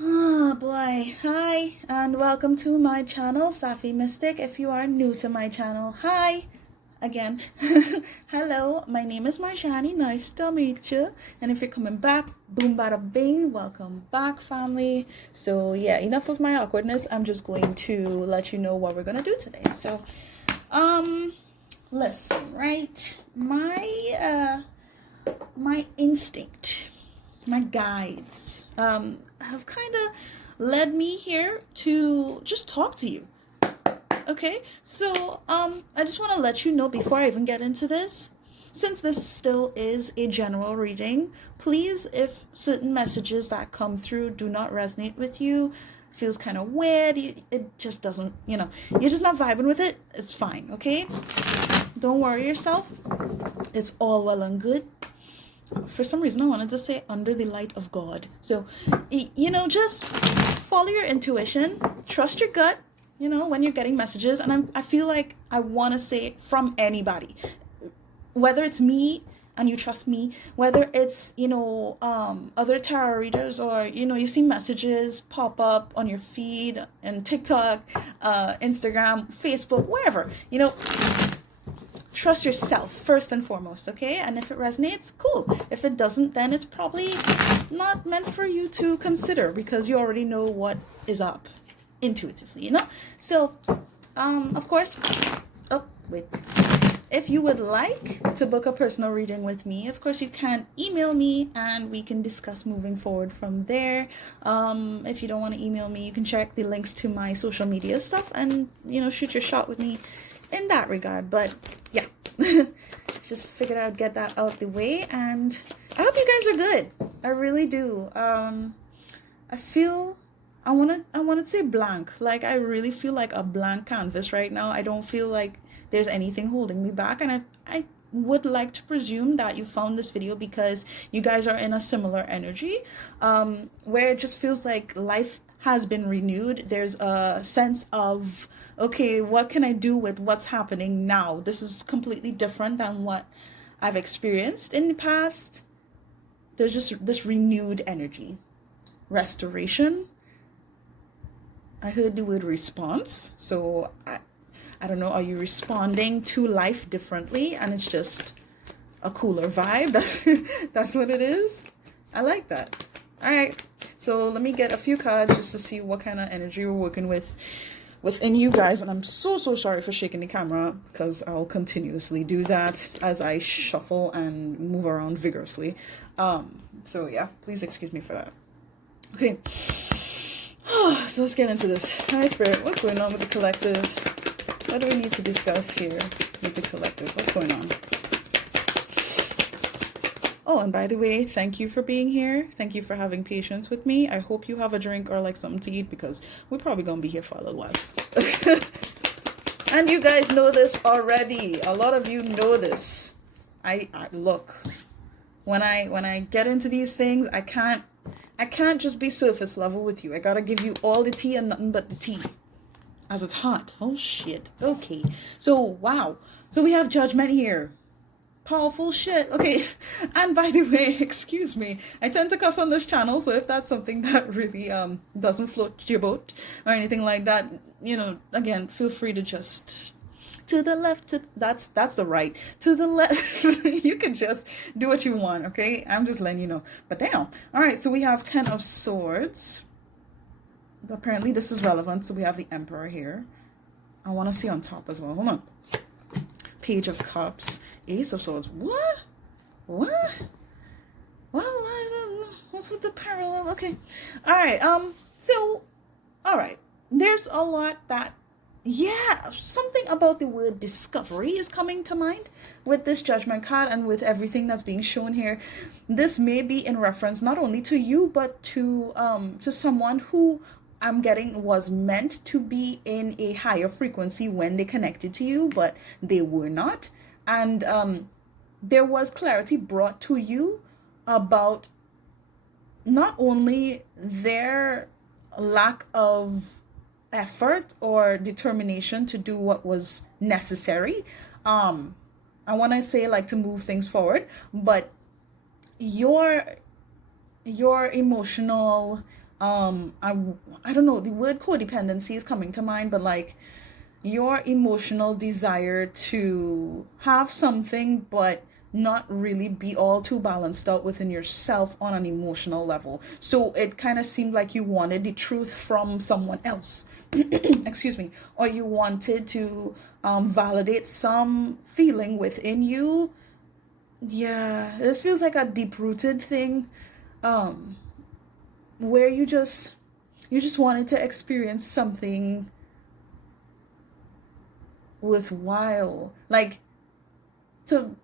Oh boy, hi and welcome to my channel, Safi Mystic. If you are new to my channel, hi again. Hello, my name is Marjani, nice to meet you. And if you're coming back, boom bada bing, welcome back family. So yeah, enough of my awkwardness. I'm just going to let you know what we're gonna do today. So listen, right? My instinct, my guides have kind of led me here to just talk to you. Okay, so I just want to let you know before I even get into this, since this still is a general reading, please, if certain messages that come through do not resonate with you, feels kind of weird, it just doesn't, you're just not vibing with it, it's fine. Okay, don't worry yourself, it's all well and good. For some reason I wanted to say under the light of God. So just follow your intuition, trust your gut, when you're getting messages. And I feel like I want to say it from anybody, whether it's me and you trust me, whether it's other tarot readers, or you see messages pop up on your feed and TikTok, Instagram, Facebook, wherever. Trust yourself first and foremost, okay? And if it resonates, cool. If it doesn't, then it's probably not meant for you to consider, because you already know what is up intuitively, So, of course, if you would like to book a personal reading with me, of course you can email me and we can discuss moving forward from there. If you don't want to email me, you can check the links to my social media stuff and, shoot your shot with me in that regard. But yeah, just figured I'd get that out the way, and I hope you guys are good. I really do. I feel I want to say blank. Like, I really feel like a blank canvas right now. I don't feel like there's anything holding me back, and I would like to presume that you found this video because you guys are in a similar energy, where it just feels like life has been renewed. There's a sense of, okay, what can I do with what's happening now? This is completely different than what I've experienced in the past. There's just this renewed energy. Restoration. I heard the word response. So I don't know, are you responding to life differently and it's just a cooler vibe? That's what it is. I like that. All right, so let me get a few cards just to see what kind of energy we're working with within you guys. And I'm so sorry for shaking the camera, because I'll continuously do that as I shuffle and move around vigorously. So yeah, please excuse me for that. Okay, so let's get into this. Hi Spirit, what's going on with the collective? What do we need to discuss here with the collective? What's going on? Oh, and by the way, thank you for being here. Thank you for having patience with me. I hope you have a drink or like something to eat, because we're probably gonna be here for a little while. And you guys know this already. A lot of you know this. I look, when I get into these things, I can't just be surface level with you. I gotta give you all the tea and nothing but the tea, as it's hot. Oh shit. Okay. So wow. So we have judgment here. Powerful shit. Okay, and by the way, excuse me, I tend to cuss on this channel, so if that's something that really doesn't float your boat or anything like that, again, feel free to just to the left, that's the right, to the left. You can just do what you want. Okay, I'm just letting you know. But damn. All right, so we have 10 of Swords. Apparently this is relevant. So we have the Emperor here. I want to see on top as well. Hold on. Page of Cups, Ace of Swords. What? What's with the parallel? Okay. All right. So, all right. There's a lot that, yeah, something about the word discovery is coming to mind with this Judgment card and with everything that's being shown here. This may be in reference not only to you, but to someone who I'm getting was meant to be in a higher frequency when they connected to you, but they were not. And there was clarity brought to you about not only their lack of effort or determination to do what was necessary. I want to say, like, to move things forward, but your emotional I don't know, the word codependency is coming to mind, but like your emotional desire to have something but not really be all too balanced out within yourself on an emotional level. So it kind of seemed like you wanted the truth from someone else. Excuse me. Or you wanted to validate some feeling within you. Yeah, this feels like a deep rooted thing, um, where you just wanted to experience something worthwhile, like to,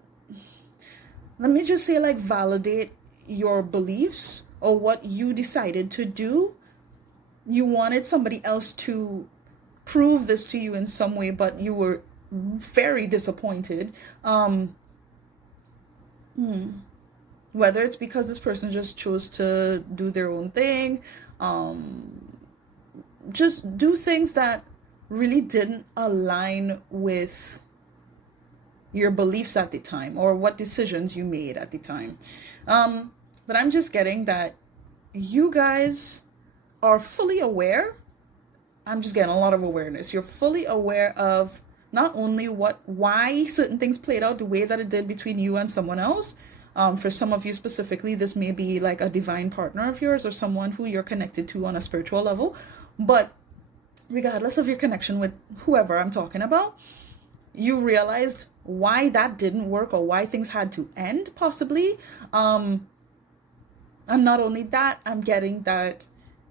let me just say, like, validate your beliefs or what you decided to do. You wanted somebody else to prove this to you in some way, but you were very disappointed. um Whether it's because this person just chose to do their own thing, um just do things that really didn't align with your beliefs at the time or what decisions you made at the time. But I'm just getting that you guys are fully aware. I'm just getting a lot of awareness. You're fully aware of not only why certain things played out the way that it did between you and someone else. For some of you specifically, this may be like a divine partner of yours or someone who you're connected to on a spiritual level. But regardless of your connection with whoever I'm talking about, you realized why that didn't work or why things had to end, possibly. And not only that, I'm getting that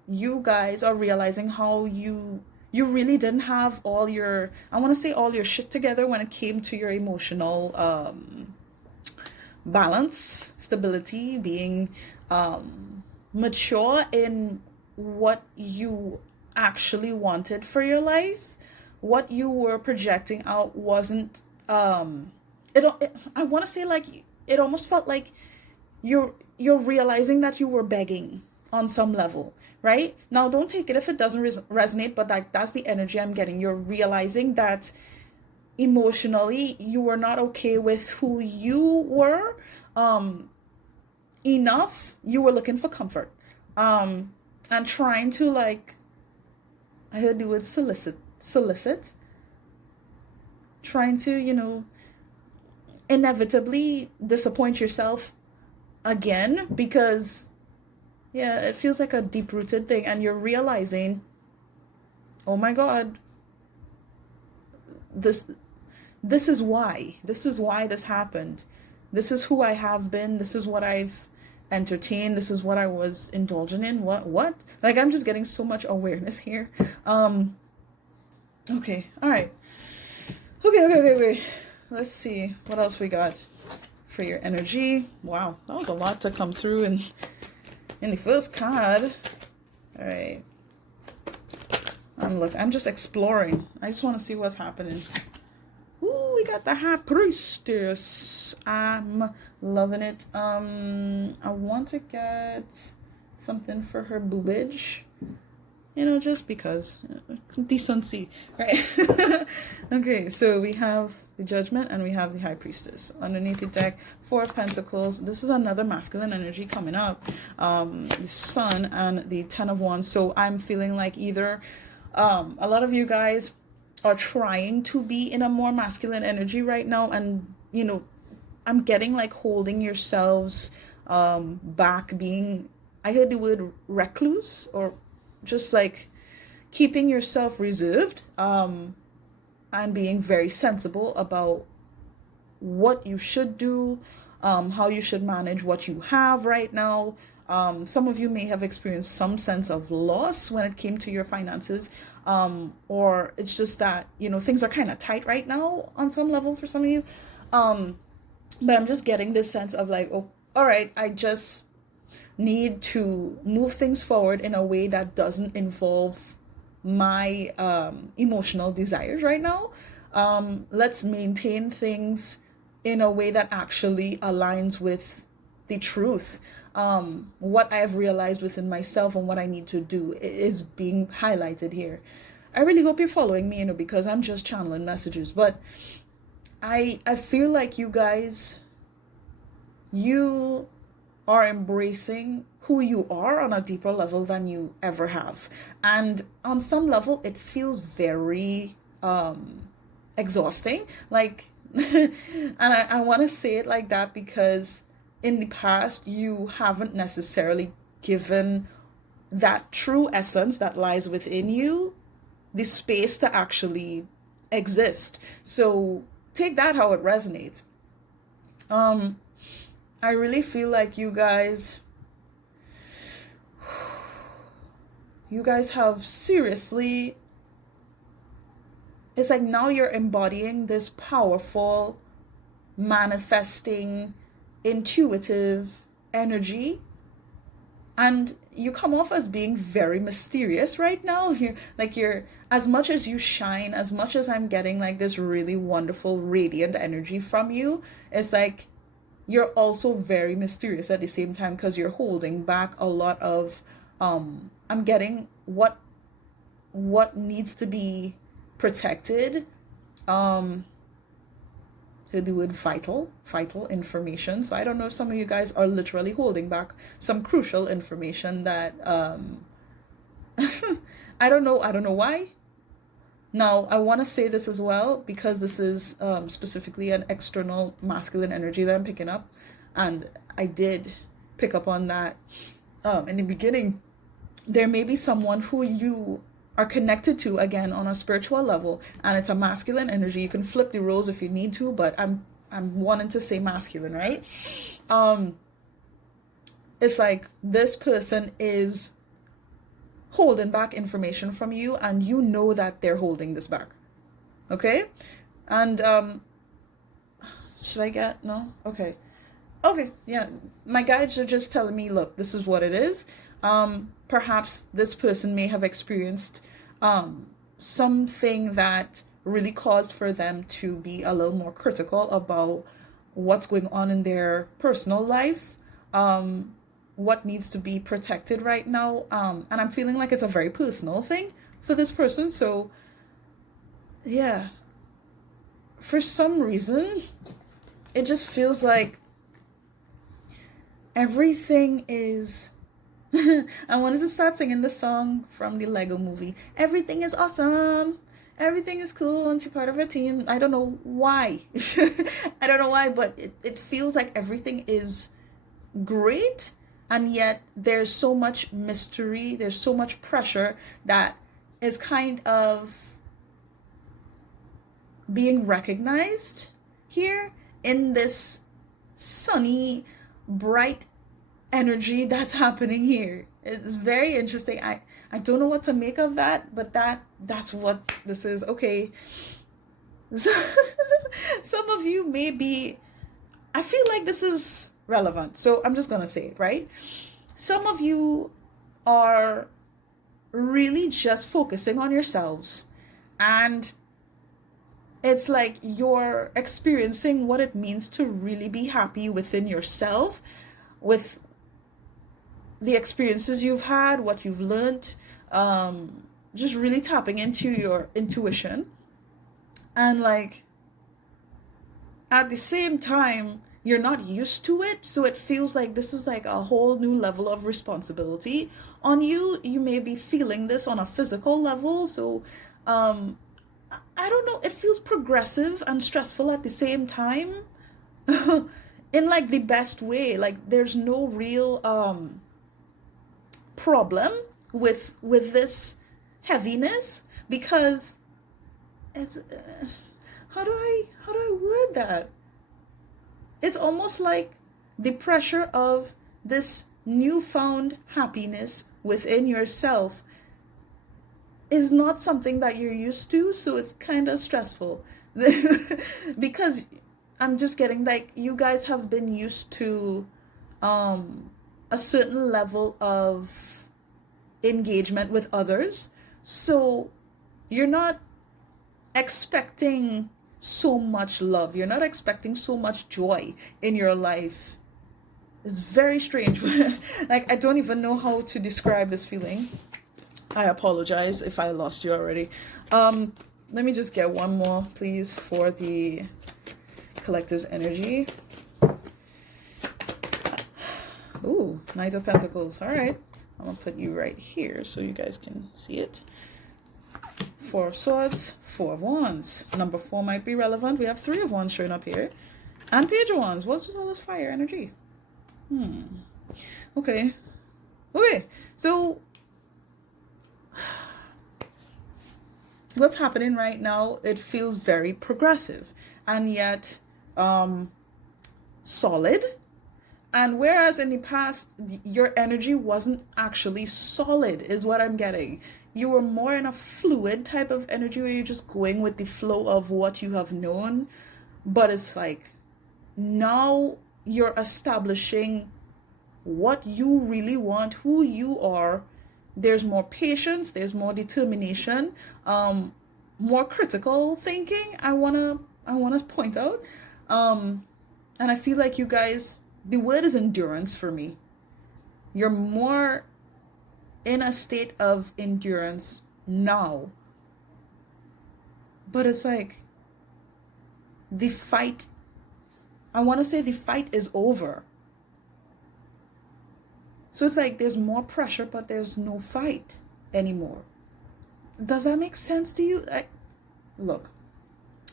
you guys are realizing how you really didn't have all your, I want to say, all your shit together when it came to your emotional balance, stability, being mature in what you actually wanted for your life. What you were projecting out wasn't I want to say, like, it almost felt like you're realizing that you were begging on some level. Right now, don't take it if it doesn't resonate, but like, that's the energy I'm getting. You're realizing that emotionally you were not okay with who you were enough. You were looking for comfort, and trying to, like, I heard the word solicit, trying to, inevitably disappoint yourself again, because yeah, it feels like a deep rooted thing, and you're realizing, oh my god, this this is why this happened. This is who I have been. This is what I've entertained. This is what I was indulging in. What? Like, I'm just getting so much awareness here. Okay, all right. Okay. Let's see what else we got for your energy. Wow, that was a lot to come through in the first card. All right. I'm just exploring. I just want to see what's happening. Ooh, we got the High Priestess. I'm loving it. I want to get something for her boobage. Just because. Decency, right? Okay, so we have the Judgment and we have the High Priestess. Underneath the deck, Four of Pentacles. This is another masculine energy coming up. The Sun and the Ten of Wands. So I'm feeling like either a lot of you guys are trying to be in a more masculine energy right now, and I'm getting like holding yourselves back, being, I heard the word recluse, or just like keeping yourself reserved, and being very sensible about what you should do, how you should manage what you have right now. Some of you may have experienced some sense of loss when it came to your finances, or it's just that things are kind of tight right now on some level for some of you. But I'm just getting this sense of like, oh, all right, I just need to move things forward in a way that doesn't involve my emotional desires right now. Let's maintain things in a way that actually aligns with the truth. What I've realized within myself and what I need to do is being highlighted here. I really hope you're following me, because I'm just channeling messages. But I feel like you guys, you are embracing who you are on a deeper level than you ever have. And on some level, it feels very exhausting. Like, and I want to say it like that because in the past, you haven't necessarily given that true essence that lies within you the space to actually exist. So take that how it resonates. I really feel like you guys have seriously, it's like now you're embodying this powerful, manifesting, intuitive energy, and you come off as being very mysterious right now. You're as much as you shine, as much as I'm getting like this really wonderful radiant energy from you, it's like you're also very mysterious at the same time because you're holding back a lot of I'm getting what needs to be protected, the word vital information. So I don't know if some of you guys are literally holding back some crucial information that I don't know why. Now, I want to say this as well because this is specifically an external masculine energy that I'm picking up. And I did pick up on that in the beginning. There may be someone who you are connected to, again, on a spiritual level, and it's a masculine energy. You can flip the roles if you need to, but I'm wanting to say masculine, right? It's like this person is holding back information from you, and you know that they're holding this back. Okay? And should I get no? Okay, yeah, my guides are just telling me, look, this is what it is. Perhaps this person may have experienced something that really caused for them to be a little more critical about what's going on in their personal life, what needs to be protected right now. And I'm feeling like it's a very personal thing for this person. So yeah, for some reason, it just feels like everything is I wanted to start singing the song from the Lego movie. Everything is awesome. Everything is cool and you're part of a team. I don't know why. I don't know why, but it feels like everything is great. And yet there's so much mystery. There's so much pressure that is kind of being recognized here in this sunny, bright energy that's happening here. It's very interesting. I don't know what to make of that, but that's what this is. Okay, so some of you may be, I feel like this is relevant, so I'm just gonna say it, right? Some of you are really just focusing on yourselves, and it's like you're experiencing what it means to really be happy within yourself, with the experiences you've had, what you've learned, just really tapping into your intuition. And like, at the same time, you're not used to it. So it feels like this is like a whole new level of responsibility on you. You may be feeling this on a physical level. So, I don't know, it feels progressive and stressful at the same time. In like the best way. Like there's no real, problem with this heaviness, because it's how do I word that? It's almost like the pressure of this newfound happiness within yourself is not something that you're used to, so it's kind of stressful. Because I'm just getting like you guys have been used to a certain level of engagement with others. So you're not expecting so much love. You're not expecting so much joy in your life. It's very strange. Like, I don't even know how to describe this feeling. I apologize if I lost you already. Let me just get one more, please, for the collective's energy. Ooh. Knight of Pentacles. All right. I'm going to put you right here so you guys can see it. Four of Swords, Four of Wands. Number 4 might be relevant. We have 3 of Wands showing up here. And Page of Wands. What's with all this fire energy? Okay. Okay. So, what's happening right now, it feels very progressive. And yet, solid. And whereas in the past, your energy wasn't actually solid, is what I'm getting. You were more in a fluid type of energy where you're just going with the flow of what you have known. But it's like, now you're establishing what you really want, who you are. There's more patience, there's more determination, more critical thinking, I wanna point out. And I feel like you guys, the word is endurance for me. You're more in a state of endurance now. But it's like the fight, I want to say the fight is over. So it's like there's more pressure, but there's no fight anymore. Does that make sense to you? Look,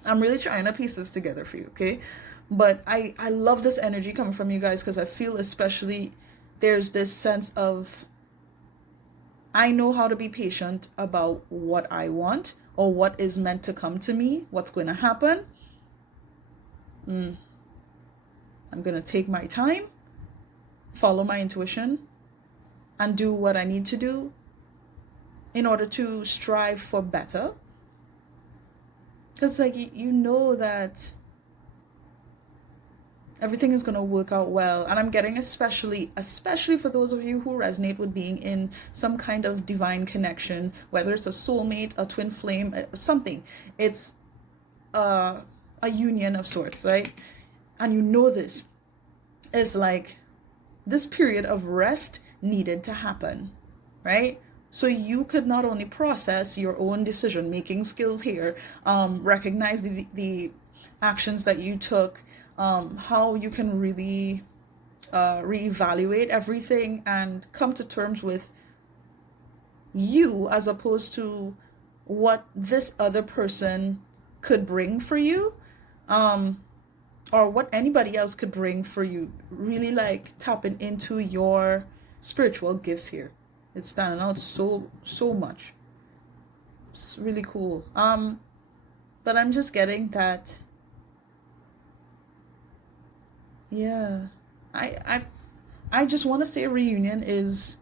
I'm really trying to piece this together for you, okay? But I love this energy coming from you guys because I feel especially there's this sense of, I know how to be patient about what I want or what is meant to come to me, what's going to happen. I'm going to take my time, follow my intuition, and do what I need to do in order to strive for better. Because, like, you know that everything is going to work out well. And I'm getting especially for those of you who resonate with being in some kind of divine connection, whether it's a soulmate, a twin flame, something. It's a union of sorts, right? And you know this is like this period of rest needed to happen, right? So you could not only process your own decision-making skills here, recognize the actions that you took, how you can really reevaluate everything and come to terms with you as opposed to what this other person could bring for you, or what anybody else could bring for you. Really like tapping into your spiritual gifts here. It's standing out so much. It's really cool. But I'm just getting that, yeah, I just want to say reunion is,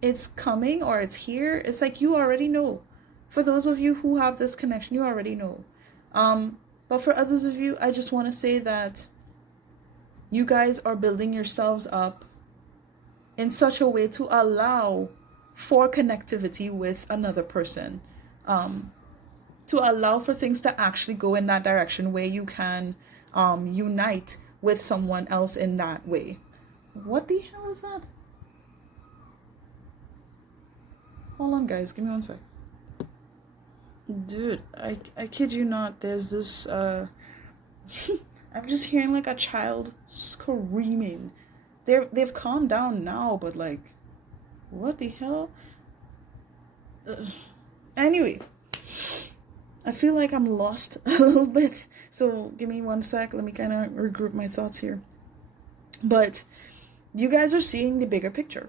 it's coming or it's here. It's like you already know. For those of you who have this connection, you already know. But for others of you, I just want to say that you guys are building yourselves up in such a way to allow for connectivity with another person, to allow for things to actually go in that direction where you can unite with someone else in that way. What the hell is that? Hold on, guys. Give me one sec. Dude, I kid you not. There's this, I'm just hearing like a child screaming. They've calmed down now, but like, what the hell? Anyway, I feel like I'm lost a little bit. So give me one sec. Let me kind of regroup my thoughts here. But you guys are seeing the bigger picture.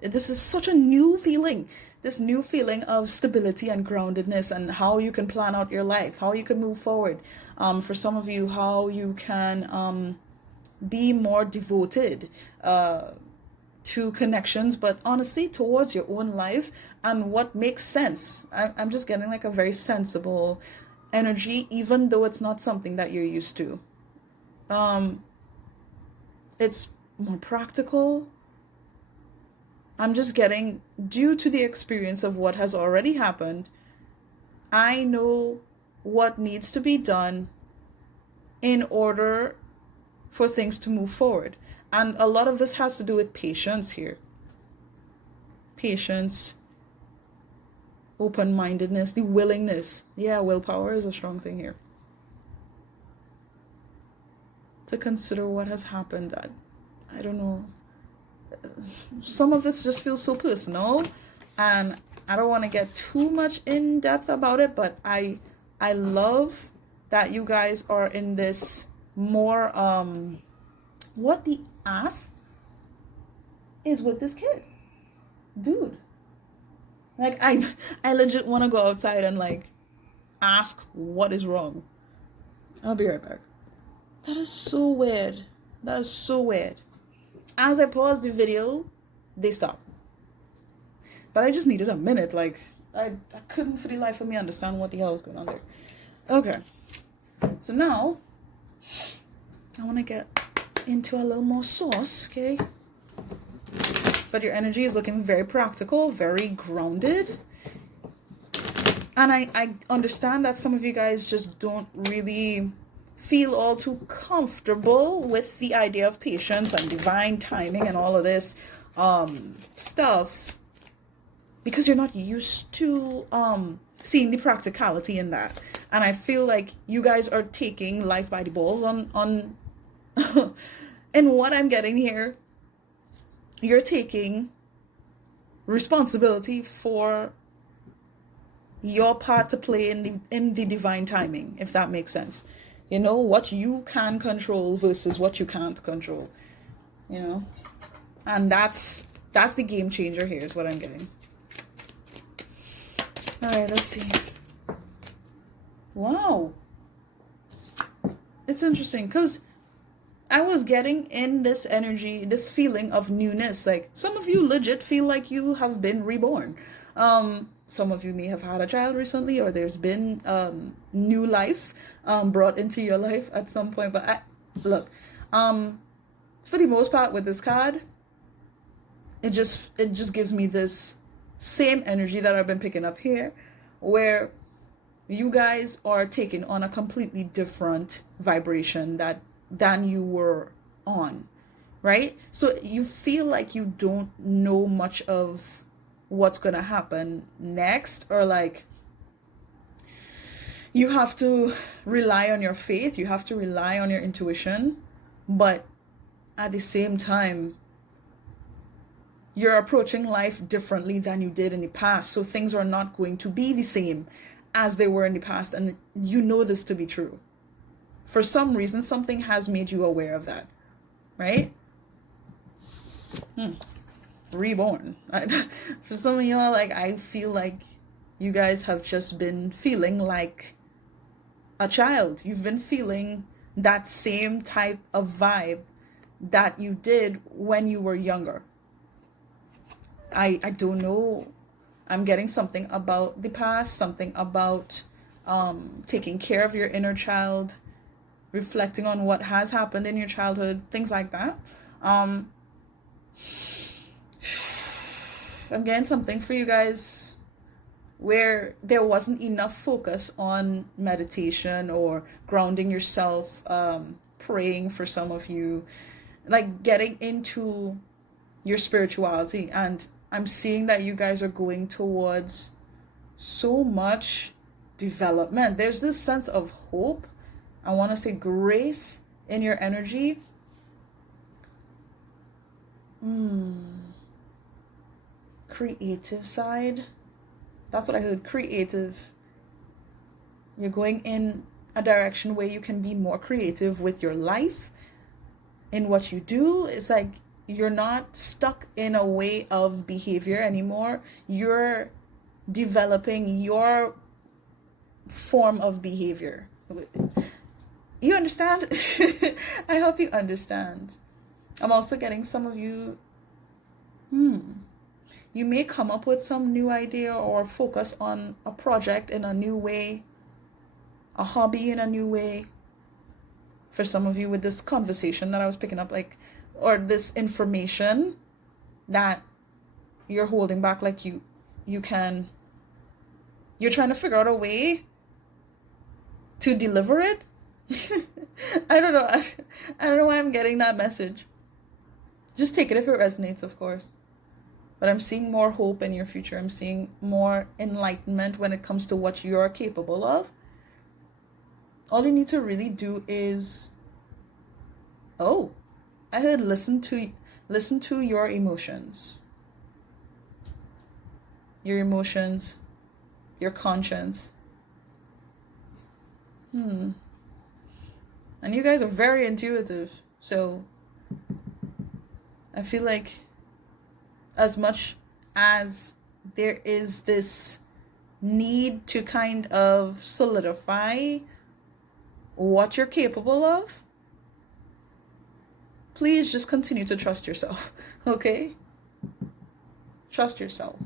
This is such a new feeling. This new feeling of stability and groundedness and how you can plan out your life, how you can move forward. For some of you, how you can be more devoted to connections, but honestly towards your own life and what makes sense. I'm just getting like a very sensible energy, even though it's not something that you're used to. It's more practical. I'm just getting, due to the experience of what has already happened, I know what needs to be done in order for things to move forward. And a lot of this has to do with patience here. Patience, open-mindedness, the willingness. Yeah, willpower is a strong thing here. to consider what has happened. I don't know. Some of this just feels so personal, and I don't want to get too much in depth about it, but I love that you guys are in this more what the ass is with this kid, dude. Like I legit want to go outside and like ask what is wrong. I'll be right back. That is so weird. That is so weird. As I paused the video, they stopped. But I just needed a minute. Like, I couldn't for the life of me understand what the hell was going on there. Okay. So now, I want to get into a little more sauce, okay? But your energy is looking very practical, very grounded. And I understand that some of you guys just don't really feel all too comfortable with the idea of patience and divine timing and all of this stuff, because you're not used to seeing the practicality in that. And I feel like you guys are taking life by the balls on and what I'm getting here, you're taking responsibility for your part to play in the divine timing, if that makes sense. You know, what you can control versus what you can't control. You know? And that's the game changer here, is what I'm getting. Alright, let's see. Wow. It's interesting, because I was getting in this energy, this feeling of newness. Like, some of you legit feel like you have been reborn. Some of you may have had a child recently, or there's been new life brought into your life at some point. But look, for the most part with this card, it just gives me this same energy that I've been picking up here, where you guys are taking on a completely different vibration than you were on, right? So you feel like you don't know much of what's gonna happen next, or like you have to rely on your faith, you have to rely on your intuition, but at the same time you're approaching life differently than you did in the past. So things are not going to be the same as they were in the past, and you know this to be true. For some reason, something has made you aware of that, right? Reborn. For some of y'all, like, I feel like you guys have just been feeling like a child. You've been feeling that same type of vibe that you did when you were younger. I don't know. I'm getting something about the past, something about taking care of your inner child, reflecting on what has happened in your childhood, things like that. I'm getting something for you guys where there wasn't enough focus on meditation or grounding yourself, praying for some of you, like getting into your spirituality. And I'm seeing that you guys are going towards so much development. There's this sense of hope, I want to say grace in your energy. Creative side. That's what I heard. Creative. You're going in a direction where you can be more creative with your life, in what you do. It's like you're not stuck in a way of behavior anymore. You're developing your form of behavior. You understand? I hope you understand. I'm also getting some of you, you may come up with some new idea or focus on a project in a new way, a hobby in a new way. For some of you, with this conversation that I was picking up, like, or this information that you're holding back, like you're trying to figure out a way to deliver it. I don't know. I don't know why I'm getting that message. Just take it if it resonates, of course. But I'm seeing more hope in your future. I'm seeing more enlightenment when it comes to what you're capable of. All you need to really do is Oh, I heard listen to your emotions. Your emotions, your conscience. And you guys are very intuitive. So I feel like as much as there is this need to kind of solidify what you're capable of, please just continue to trust yourself, okay? Trust yourself.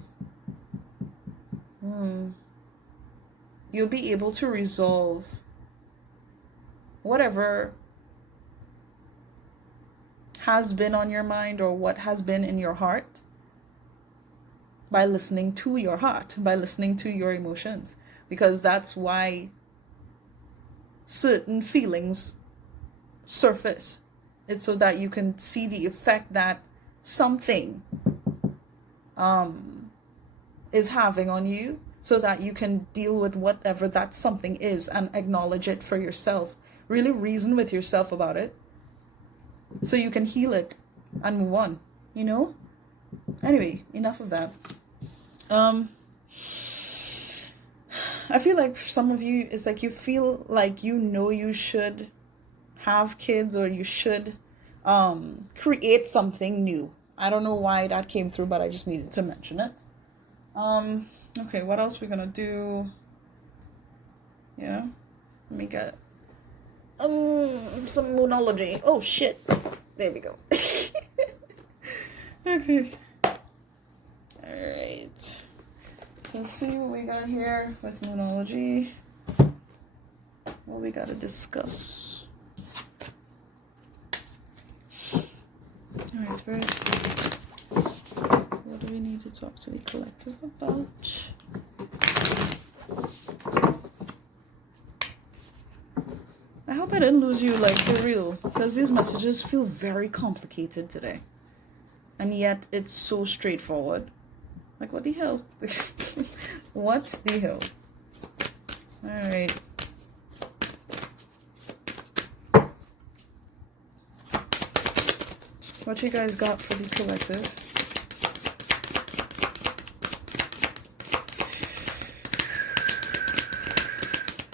You'll be able to resolve whatever has been on your mind or what has been in your heart by listening to your heart, by listening to your emotions. Because that's why certain feelings surface. It's so that you can see the effect that something is having on you, so that you can deal with whatever that something is and acknowledge it for yourself. Really reason with yourself about it so you can heal it and move on, you know? Anyway, enough of that. I feel like some of you, it's like you feel like you should have kids, or you should create something new. I don't know why that came through, but I just needed to mention it. Okay, what else we gonna do? Yeah, let me get some Moonology. Oh shit, there we go. Okay, all right. So let's see what we got here with Moonology. What we gotta discuss. All right, Spirit. What do we need to talk to the collective about? I hope I didn't lose you, like, for real, because these messages feel very complicated today. And yet, it's so straightforward. Like, what the hell? What the hell? Alright. What you guys got for the collective?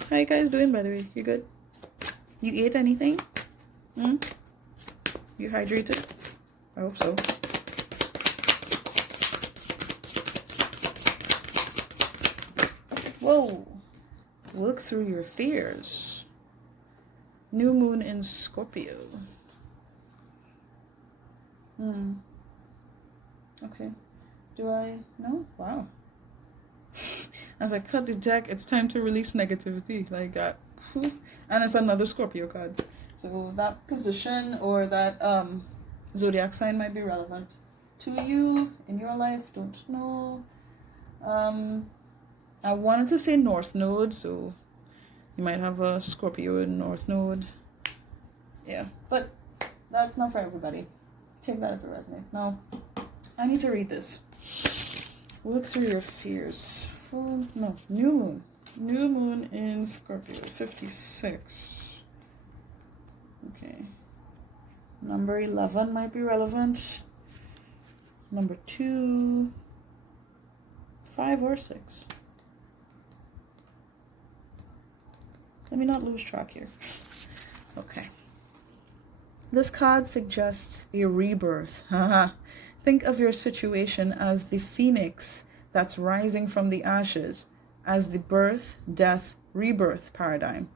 How you guys doing, by the way? You good? You ate anything? You hydrated? I hope so. Whoa. Look through your fears. New moon in Scorpio. Okay. Do I? No? Wow. As I cut the deck, it's time to release negativity. Like that. And it's another Scorpio card. So that position or that zodiac sign might be relevant to you in your life. Don't know. I wanted to say North Node, so you might have a Scorpio in North Node. Yeah, but that's not for everybody. Take that if it resonates. Now, I need to read this. Look through your fears. New moon. New moon in Scorpio, 56. Okay. Number 11 might be relevant. Number 2, 5 or 6. Let me not lose track here. Okay. This card suggests a rebirth. Think of your situation as the phoenix that's rising from the ashes, as the birth, death, rebirth paradigm.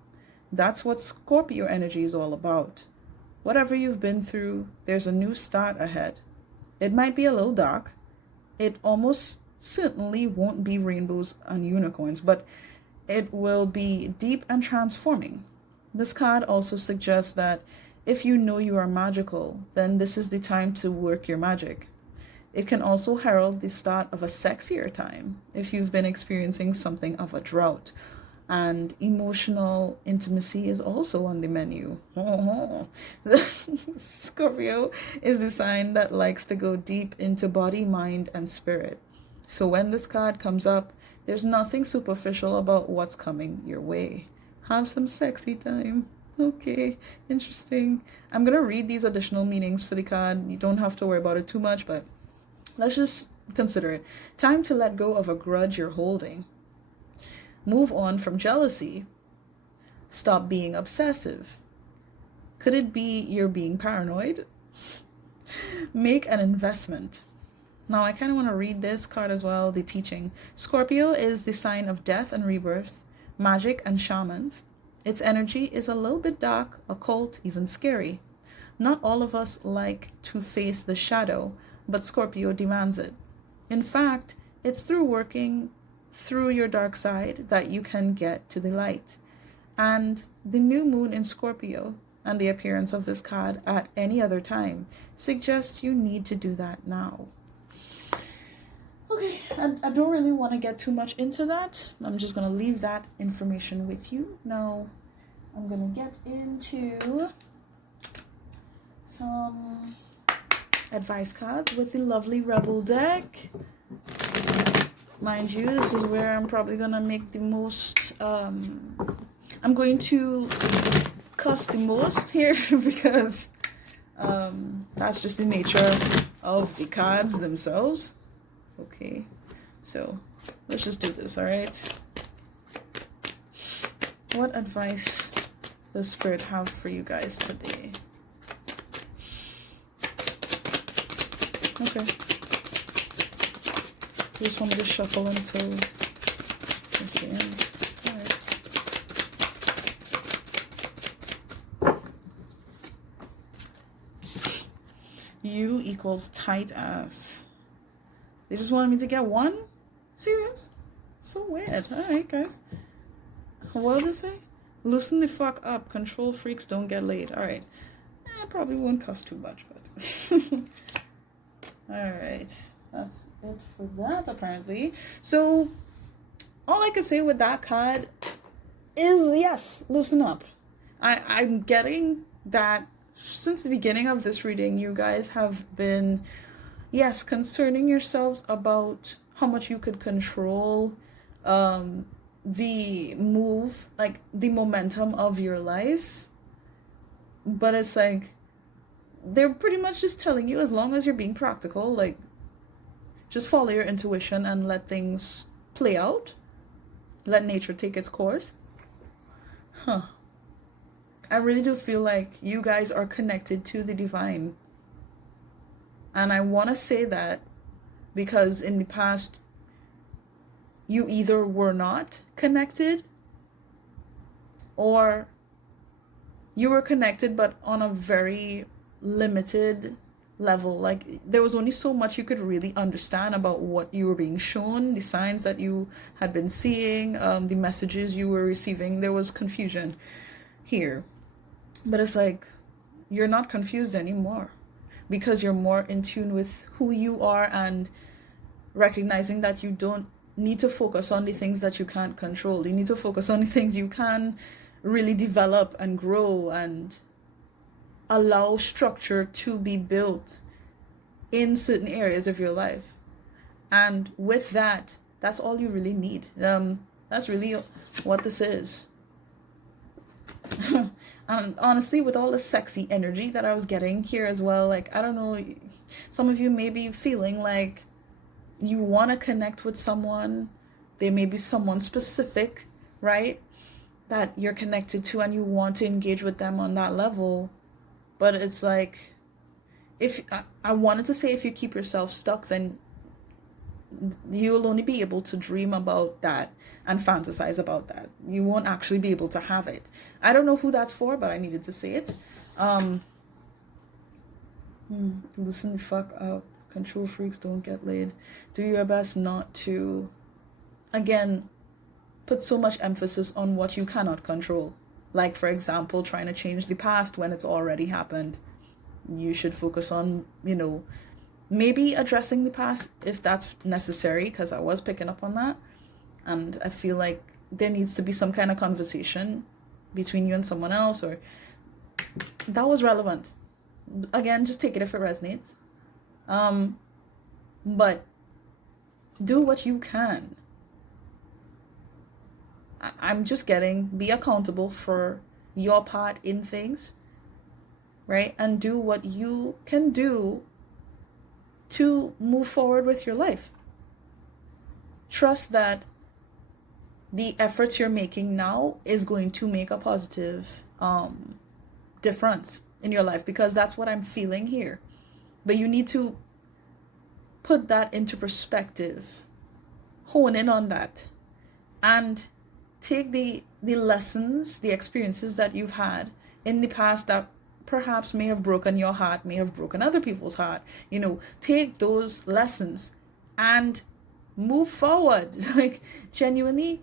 That's what Scorpio energy is all about. Whatever you've been through, there's a new start ahead. It might be a little dark. It almost certainly won't be rainbows and unicorns, but it will be deep and transforming. This card also suggests that if you know you are magical, then this is the time to work your magic. It can also herald the start of a sexier time if you've been experiencing something of a drought. And emotional intimacy is also on the menu. Scorpio is the sign that likes to go deep into body, mind, and spirit. So when this card comes up, there's nothing superficial about what's coming your way. Have some sexy time. Okay, interesting. I'm gonna read these additional meanings for the card. You don't have to worry about it too much, but let's just consider it. Time to let go of a grudge you're holding. Move on from jealousy. Stop being obsessive. Could it be you're being paranoid? Make an investment. Now, I kind of want to read this card as well, the teaching. Scorpio is the sign of death and rebirth, magic and shamans. Its energy is a little bit dark, occult, even scary. Not all of us like to face the shadow, but Scorpio demands it. In fact, it's through working through your dark side that you can get to the light. And the new moon in Scorpio and the appearance of this card at any other time suggests you need to do that now. Okay, I don't really want to get too much into that. I'm just going to leave that information with you. Now, I'm going to get into some advice cards with the lovely Rebel deck. Mind you, this is where I'm probably going to make the most... I'm going to cuss the most here because that's just the nature of the cards themselves. Okay, so let's just do this, all right? What advice does Spirit have for you guys today? Okay. Just want me to shuffle until towards the end. All right. U equals tight ass. They just wanted me to get one? Serious? So weird. Alright, guys. What did they say? Loosen the fuck up. Control freaks don't get laid. Alright. I probably won't cuss too much, but... Alright. That's it for that, apparently. So, all I can say with that card is, yes, loosen up. I'm getting that since the beginning of this reading, you guys have been... yes, concerning yourselves about how much you could control the move, like the momentum of your life. But it's like, they're pretty much just telling you, as long as you're being practical, like, just follow your intuition and let things play out. Let nature take its course. I really do feel like you guys are connected to the divine. And I want to say that because in the past, you either were not connected or you were connected, but on a very limited level. Like, there was only so much you could really understand about what you were being shown, the signs that you had been seeing, the messages you were receiving. There was confusion here. But it's like, you're not confused anymore. Because you're more in tune with who you are and recognizing that you don't need to focus on the things that you can't control. You need to focus on the things you can really develop and grow and allow structure to be built in certain areas of your life. And with that, that's all you really need. That's really what this is. And honestly, with all the sexy energy that I was getting here as well, like, I don't know, some of you may be feeling like you want to connect with someone. There may be someone specific, right, that you're connected to and you want to engage with them on that level. But it's like, if I wanted to say, if you keep yourself stuck, then you'll only be able to dream about that and fantasize about that. You won't actually be able to have it. I don't know who that's for, but I needed to say it. Loosen the fuck up. Control freaks don't get laid. Do your best not to, again, put so much emphasis on what you cannot control. Like, for example, trying to change the past when it's already happened. You should focus on, maybe addressing the past if that's necessary, because I was picking up on that. And I feel like there needs to be some kind of conversation between you and someone else, or that was relevant. Again, just take it if it resonates. But do what you can. I'm just getting, be accountable for your part in things, right? And do what you can do to move forward with your life. Trust that the efforts you're making now is going to make a positive difference in your life, because that's what I'm feeling here. But you need to put that into perspective, hone in on that, and take the lessons, the experiences that you've had in the past that perhaps may have broken your heart, may have broken other people's heart. Take those lessons and move forward. Like, genuinely,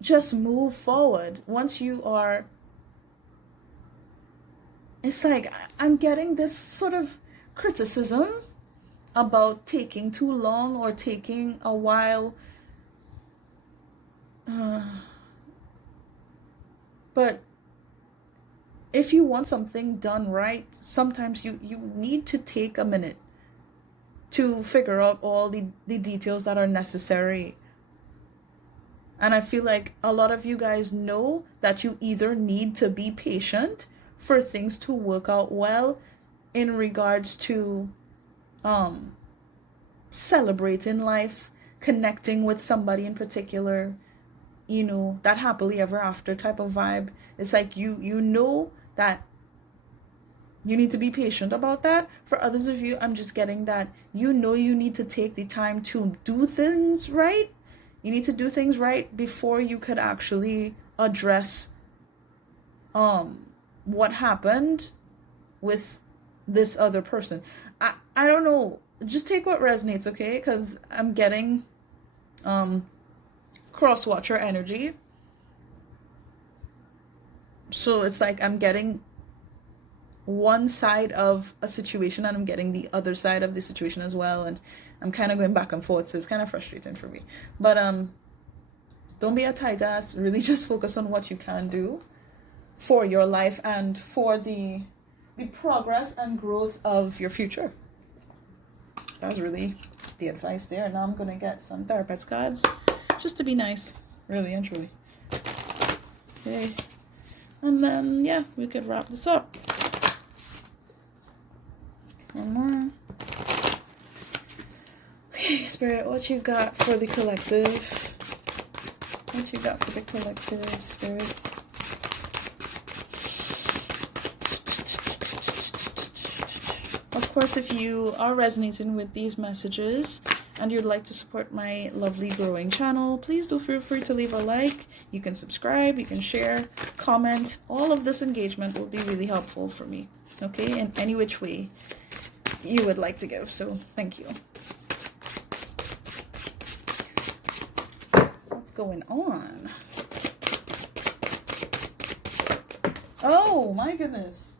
just move forward. Once you are, it's like I'm getting this sort of criticism about taking too long or taking a while. But if you want something done right, sometimes you need to take a minute to figure out all the details that are necessary. And I feel like a lot of you guys know that you either need to be patient for things to work out well in regards to celebrating life, connecting with somebody in particular, that happily ever after type of vibe. It's like you know that you need to be patient about that. For others of you, I'm just getting that you need to take the time to do things right. You need to do things right before you could actually address what happened with this other person. I don't know. Just take what resonates, okay? Because I'm getting cross-watcher energy. So it's like I'm getting one side of a situation and I'm getting the other side of the situation as well, and I'm kind of going back and forth, so it's kind of frustrating for me. But don't be a tight ass. Really just focus on what you can do for your life and for the progress and growth of your future. That's really the advice there. Now I'm gonna get some Therapets cards just to be nice, really and truly. Okay, and then yeah, we could wrap this up. One more. Okay, Spirit, what you got for the collective? What you got for the collective, Spirit? Of course, if you are resonating with these messages and you'd like to support my lovely growing channel, please do feel free to leave a like. You can subscribe, you can share, comment. All of this engagement will be really helpful for me, okay, in any which way you would like to give. So thank you. What's going on? Oh my goodness.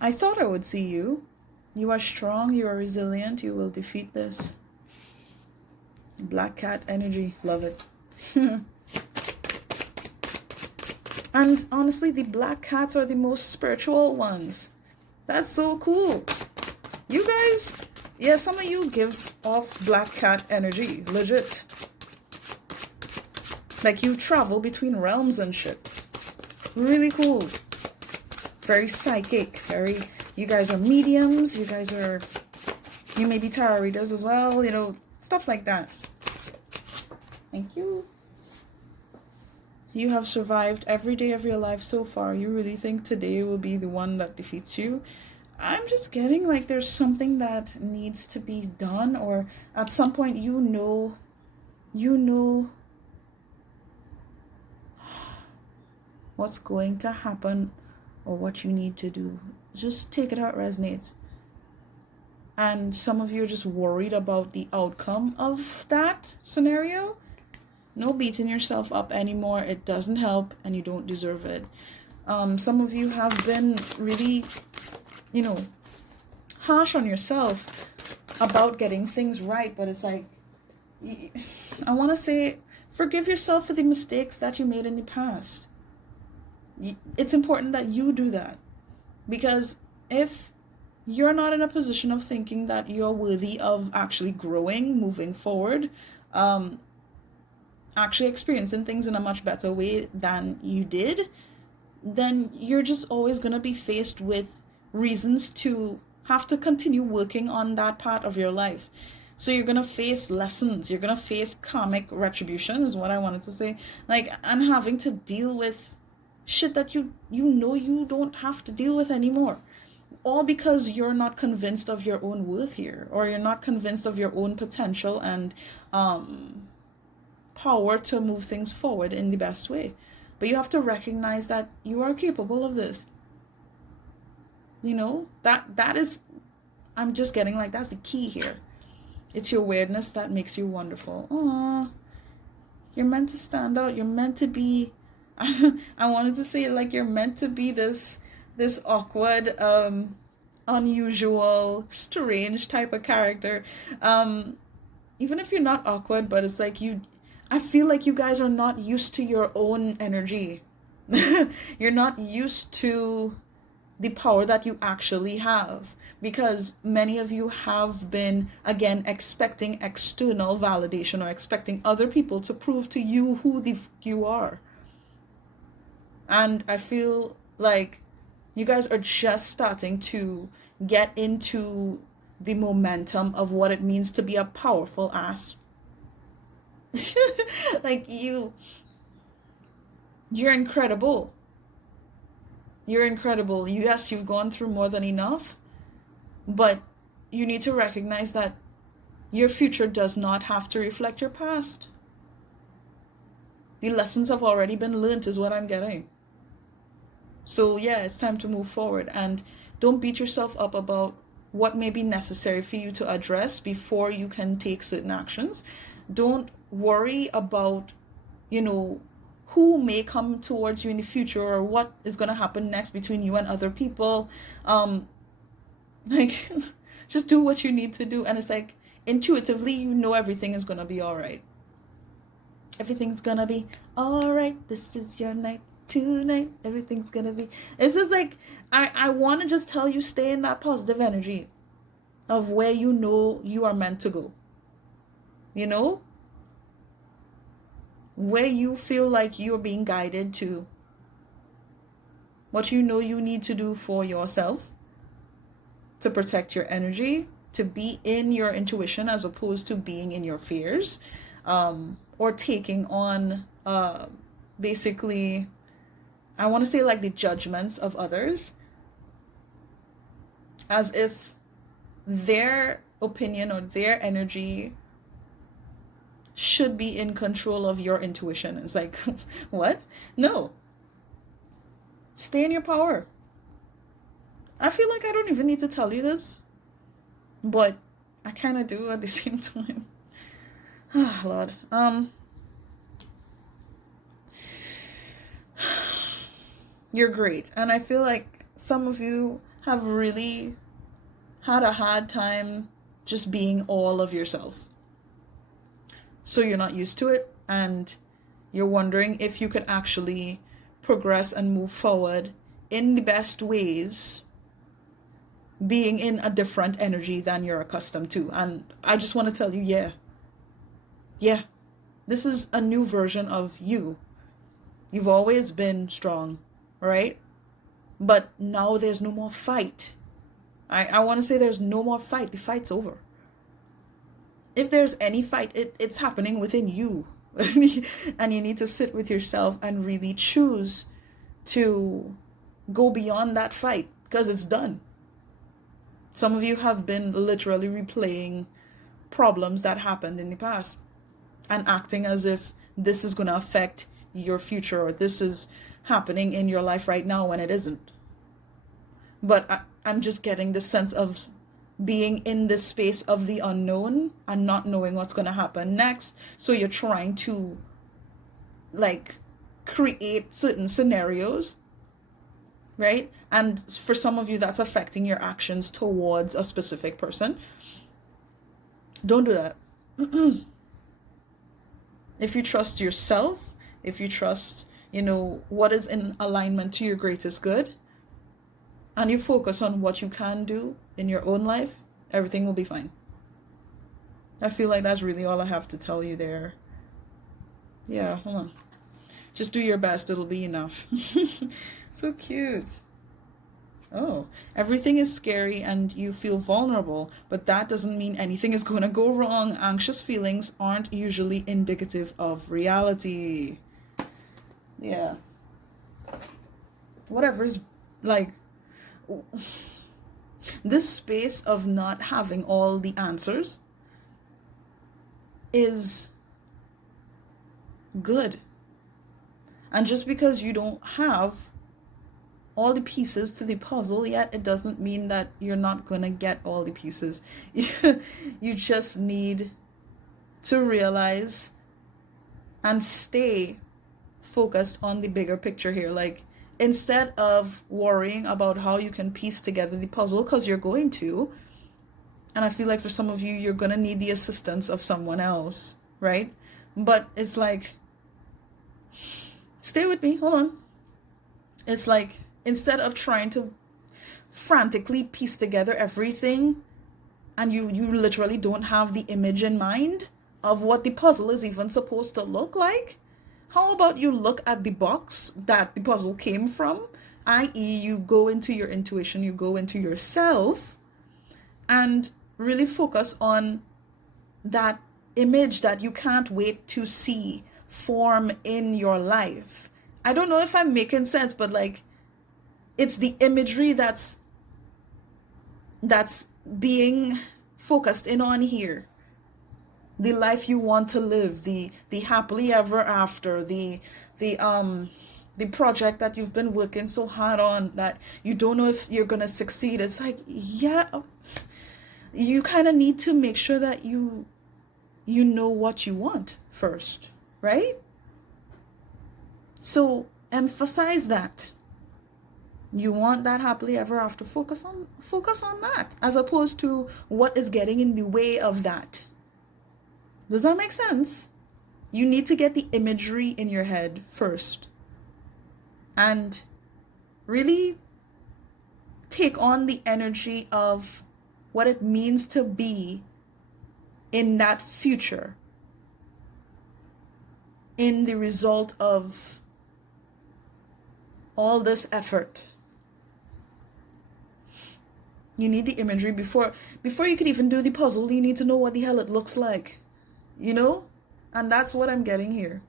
I thought I would see you. You are strong, you are resilient, you will defeat this. Black cat energy, love it. And honestly, the black cats are the most spiritual ones. That's so cool. You guys, yeah, some of you give off black cat energy, legit. Like you travel between realms and shit. Really cool. Very psychic, you guys are mediums, you may be tarot readers as well, stuff like that. Thank you. You have survived every day of your life so far. You really think today will be the one that defeats you? I'm just getting like there's something that needs to be done, or at some point you know what's going to happen or what you need to do. Just take it how it resonates. And some of you are just worried about the outcome of that scenario. No beating yourself up anymore. It doesn't help and you don't deserve it. Some of you have been really, harsh on yourself about getting things right, but it's like, I want to say, forgive yourself for the mistakes that you made in the past. It's important that you do that, because if you're not in a position of thinking that you're worthy of actually growing, moving forward, actually experiencing things in a much better way than you did, then you're just always going to be faced with reasons to have to continue working on that part of your life. So you're going to face lessons, you're going to face karmic retribution is what I wanted to say, like, and having to deal with shit that you know you don't have to deal with anymore, all because you're not convinced of your own worth here, or you're not convinced of your own potential and power to move things forward in the best way. But you have to recognize that you are capable of this. You know, that is, I'm just getting like, that's the key here. It's your weirdness that makes you wonderful. Aww. You're meant to stand out. You're meant to be, I wanted to say, like, you're meant to be this awkward, unusual, strange type of character. Even if you're not awkward, but it's like I feel like you guys are not used to your own energy. You're not used to the power that you actually have, because many of you have been, again, expecting external validation, or expecting other people to prove to you who you are. And I feel like you guys are just starting to get into the momentum of what it means to be a powerful ass. Like, you're incredible. You're incredible. Yes, you've gone through more than enough, but you need to recognize that your future does not have to reflect your past. The lessons have already been learned is what I'm getting. So yeah, it's time to move forward, and don't beat yourself up about what may be necessary for you to address before you can take certain actions. Don't worry about, who may come towards you in the future, or what is going to happen next between you and other people. Like, just do what you need to do, and it's like, intuitively, everything is going to be all right. Everything's going to be all right. This is your night. Tonight, everything's gonna be. It's just like, I want to just tell you, stay in that positive energy of where you are meant to go. Where you feel like you're being guided to, what you need to do for yourself to protect your energy, to be in your intuition as opposed to being in your fears, or taking on basically, I want to say, like, the judgments of others, as if their opinion or their energy should be in control of your intuition. It's like, what? No. Stay in your power. I feel like I don't even need to tell you this, but I kind of do at the same time. Ah, Lord. You're great. And I feel like some of you have really had a hard time just being all of yourself. So you're not used to it, and you're wondering if you could actually progress and move forward in the best ways, being in a different energy than you're accustomed to. And I just want to tell you, yeah, this is a new version of you. You've always been strong, right? But now there's no more fight. I want to say there's no more fight. The fight's over. If there's any fight, it's happening within you. And you need to sit with yourself and really choose to go beyond that fight, because it's done. Some of you have been literally replaying problems that happened in the past and acting as if this is going to affect your future, or this is happening in your life right now when it isn't. But I'm just getting the sense of being in this space of the unknown and not knowing what's going to happen next. So you're trying to, like, create certain scenarios, right? And for some of you, that's affecting your actions towards a specific person. Don't do that. If you trust yourself, if you trust, what is in alignment to your greatest good, and you focus on what you can do in your own life, everything will be fine. I feel like that's really all I have to tell you there. Yeah, hold on. Just do your best, it'll be enough. So cute. Oh, everything is scary and you feel vulnerable, but that doesn't mean anything is going to go wrong. Anxious feelings aren't usually indicative of reality. Yeah. Whatever's like, this space of not having all the answers is good. And just because you don't have all the pieces to the puzzle yet, it doesn't mean that you're not gonna get all the pieces. You just need to realize and stay focused on the bigger picture here. Like, instead of worrying about how you can piece together the puzzle, because you're going to, and I feel like for some of you, you're gonna need the assistance of someone else, right? But it's like, stay with me, hold on. It's like, instead of trying to frantically piece together everything, and you literally don't have the image in mind of what the puzzle is even supposed to look like, how about you look at the box that the puzzle came from, i.e., you go into your intuition, you go into yourself, and really focus on that image that you can't wait to see form in your life. I don't know if I'm making sense, but like, it's the imagery that's being focused in on here. The life you want to live, the happily ever after, the project that you've been working so hard on that you don't know if you're gonna succeed. It's like, yeah, you kind of need to make sure that you know what you want first, right? So emphasize that. You want that happily ever after. Focus on that, as opposed to what is getting in the way of that. Does that make sense? You need to get the imagery in your head first. And really take on the energy of what it means to be in that future, in the result of all this effort. You need the imagery before you could even do the puzzle. You need to know what the hell it looks like, you know? And that's what I'm getting here.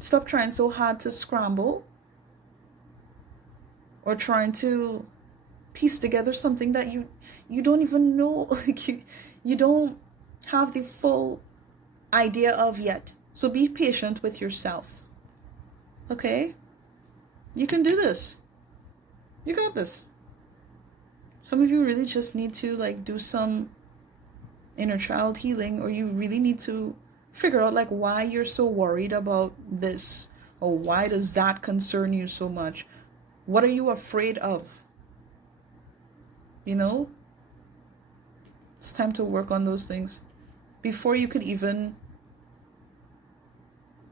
Stop trying so hard to scramble or trying to piece together something that you don't even know, like you don't have the full idea of yet. So be patient with yourself. Okay? You can do this. You got this. Some of you really just need to like do some inner child healing, or you really need to figure out like why you're so worried about this, or why does that concern you so much? What are you afraid of? You know? It's time to work on those things before you could even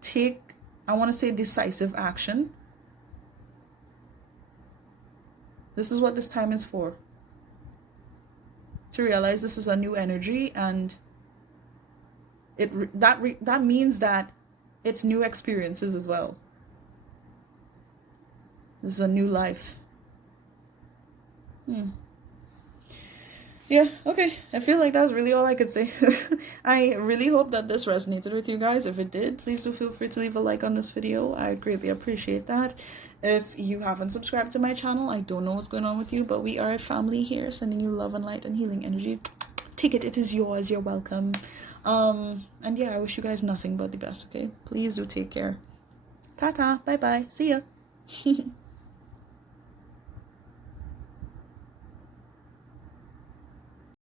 take, I want to say, decisive action. This is what this time is for. To realize this is a new energy, and that means that it's new experiences as well. This is a new life. Yeah, okay. I feel like that's really all I could say. I really hope that this resonated with you guys. If it did, please do feel free to leave a like on this video. I greatly appreciate that. If you haven't subscribed to my channel, I don't know what's going on with you, but we are a family here, sending you love and light and healing energy. Take it. It is yours. You're welcome. And yeah, I wish you guys nothing but the best, okay? Please do take care. Ta-ta. Bye-bye. See ya.